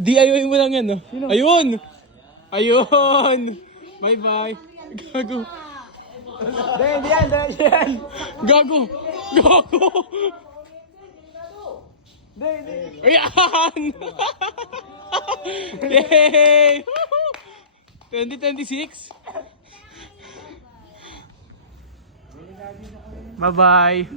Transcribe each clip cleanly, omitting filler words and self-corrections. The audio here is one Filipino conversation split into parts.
DIY mo lang yan, no? Ayun! Ayun! Bye-bye! Gago! Hindi yan. Gago! Gago! Hindi. Ayan! Yay! 2026? Bye-bye!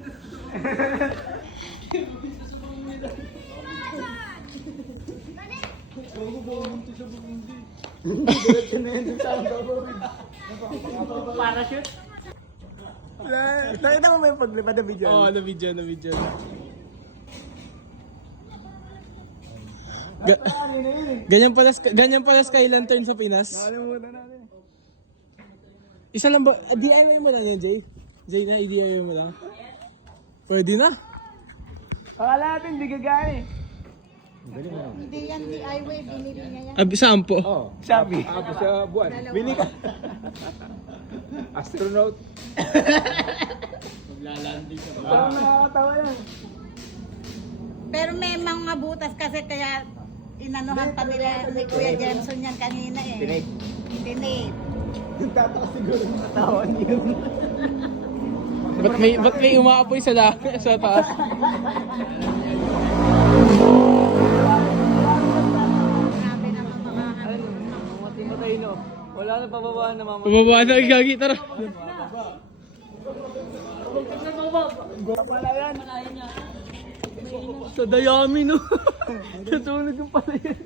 Parachute? Nakita mo ba yung paglipad na video? Oo, na-video. Ganyan pala Sky Lantern sa Pinas. Nakalimutan natin. Isa lang ba? DIY mo lang yan, Jay? Jay na, i-DIY mo lang. Pwede na. Akala natin hindi gagani. Hindi yan DIY, binili niya yan. Sampo. Oh, Sabi. Apo sa buwan. Bili ka. Astronaut. Parang nakakatawa yan. Pero may mga butas kasi kaya inanuhan pa nila ni Kuya Jenson yan kanina eh. Tinig. Yung tatawa siguro yung katawan yun. Ba't may umaapoy sa taas? Grabe naman mga ano. Matay no. Wala na pababaan na mama. Pababa na, gagi, tara. Wala yan. Sa dayami, no? Natunog yung pala yan.